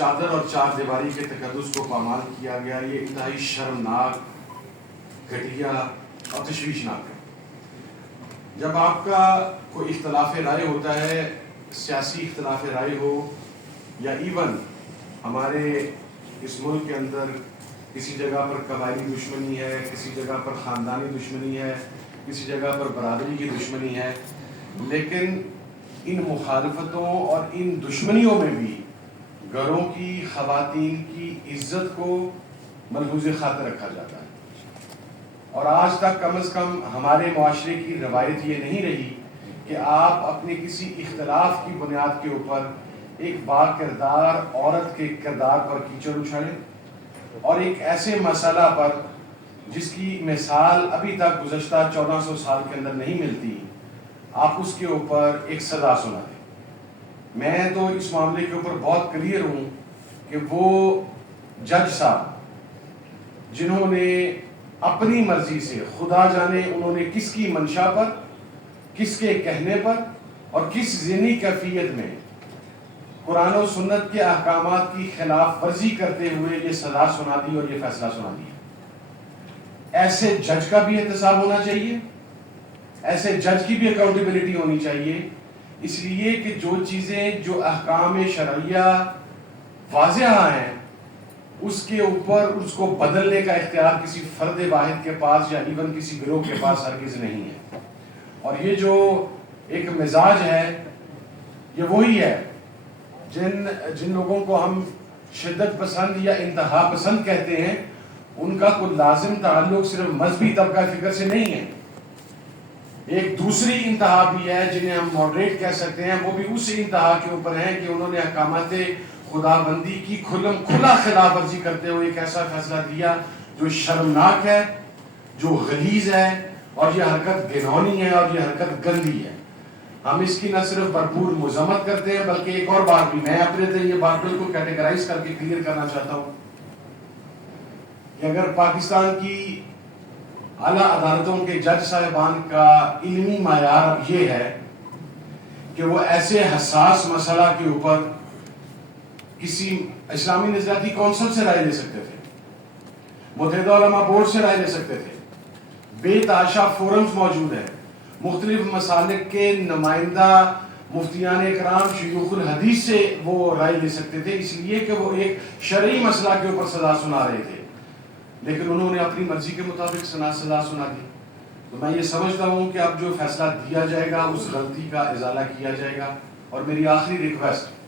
چادر اور چار دیواری کے تقدس کو پامال کیا گیا، یہ انتہائی شرمناک، گھٹیا اور تشویشناک ہے۔ جب آپ کا کوئی اختلاف رائے ہوتا ہے، سیاسی اختلاف رائے ہو یا ایون ہمارے اس ملک کے اندر کسی جگہ پر قبائلی دشمنی ہے، کسی جگہ پر خاندانی دشمنی ہے، کسی جگہ پر برادری کی دشمنی ہے، لیکن ان مخالفتوں اور ان دشمنیوں میں بھی گھروں کی، خواتین کی عزت کو ملحوظ خاطر رکھا جاتا ہے۔ اور آج تک کم از کم ہمارے معاشرے کی روایت یہ نہیں رہی کہ آپ اپنے کسی اختلاف کی بنیاد کے اوپر ایک با کردار عورت کے کردار پر کیچڑ اچھالیں، اور ایک ایسے مسئلہ پر جس کی مثال ابھی تک گزشتہ 1400 سال کے اندر نہیں ملتی، آپ اس کے اوپر ایک سزا سنا دیں۔ میں تو اس معاملے کے اوپر بہت کلیئر ہوں کہ وہ جج صاحب جنہوں نے اپنی مرضی سے، خدا جانے انہوں نے کس کی منشا پر، کس کے کہنے پر اور کس ذہنی کیفیت میں قرآن و سنت کے احکامات کی خلاف ورزی کرتے ہوئے یہ سزا سنا دی اور یہ فیصلہ سنا دیا۔ ایسے جج کا بھی احتساب ہونا چاہیے، ایسے جج کی بھی اکاؤنٹیبلٹی ہونی چاہیے، اس لیے کہ جو چیزیں، جو احکام شرعیہ واضح ہیں، اس کے اوپر اس کو بدلنے کا اختیار کسی فرد واحد کے پاس یا ایون کسی گروہ کے پاس ہرگز نہیں ہے۔ اور یہ جو ایک مزاج ہے، یہ وہی ہے جن لوگوں کو ہم شدت پسند یا انتہا پسند کہتے ہیں، ان کا کوئی لازم تعلق صرف مذہبی طبقہ فکر سے نہیں ہے۔ ایک دوسری انتہا بھی ہے جنہیں ہم ماڈریٹ کہہ سکتے ہیں، وہ بھی اس انتہا کے اوپر ہیں کہ انہوں نے احکامات خدا بندی کی کھلا خلاف ورزی کرتے ہوئے ایک ایسا فیصلہ دیا جو شرمناک ہے، جو غلیظ ہے، اور یہ حرکت گھناؤنی ہے اور یہ حرکت گندی ہے۔ ہم اس کی نہ صرف بھرپور مذمت کرتے ہیں، بلکہ ایک اور بات بھی میں اپنے سے یہ بات بالکل کیٹیگرائز کر کے کلیئر کرنا چاہتا ہوں کہ اگر پاکستان کی اعلیٰ عدالتوں کے جج صاحبان کا علمی معیار اب یہ ہے کہ وہ ایسے حساس مسئلہ کے اوپر کسی اسلامی نظریاتی کونسل سے رائے لے سکتے تھے، متحدہ علماء بورڈ سے رائے لے سکتے تھے، بے تحاشا فورمز موجود ہیں، مختلف مسالک کے نمائندہ مفتیان اکرام، شیوخ الحدیث سے وہ رائے لے سکتے تھے، اس لیے کہ وہ ایک شرعی مسئلہ کے اوپر سزا سنا رہے تھے، لیکن انہوں نے اپنی مرضی کے مطابق سزا سنا دی۔ تو میں یہ سمجھتا ہوں کہ اب جو فیصلہ دیا جائے گا اس غلطی کا ازالہ کیا جائے گا۔ اور میری آخری ریکویسٹ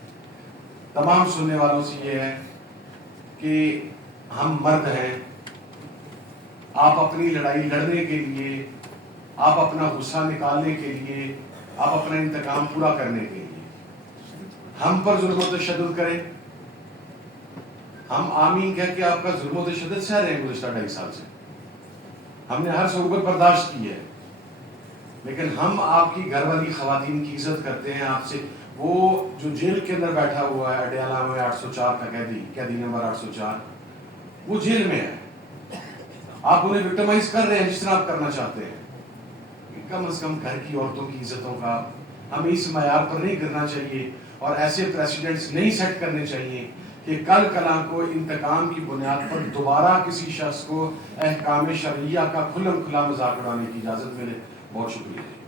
تمام سننے والوں سے یہ ہے کہ ہم مرد ہیں، آپ اپنی لڑائی لڑنے کے لیے، آپ اپنا غصہ نکالنے کے لیے، آپ اپنا انتقام پورا کرنے کے لیے ہم پر ظلم و تشدد کریں، ہم آمین کہہ کے آپ کا ظلم و تشدد سہ رہے ہیں گزشتہ 2.5 سال سے، ہم نے ہر صعوبت برداشت کی ہے، لیکن ہم آپ کی گھر والی خواتین کی عزت کرتے ہیں۔ آپ سے وہ جو جیل کے اندر بیٹھا ہوا ہے اڈیالہ میں 804 کا قیدی نمبر 804، وہ جیل میں ہے، آپ انہیں وکٹمائز کر رہے ہیں جس طرح آپ کرنا چاہتے ہیں۔ کم از کم گھر کی عورتوں کی عزتوں کا ہمیں اس معیار پر نہیں کرنا چاہیے، اور ایسے پریسیڈنٹس نہیں سیٹ کرنے چاہیے کہ کل کلاں کو انتقام کی بنیاد پر دوبارہ کسی شخص کو احکام شرعیہ کا کھلا مذاق اڑانے کی اجازت ملے۔ بہت شکریہ۔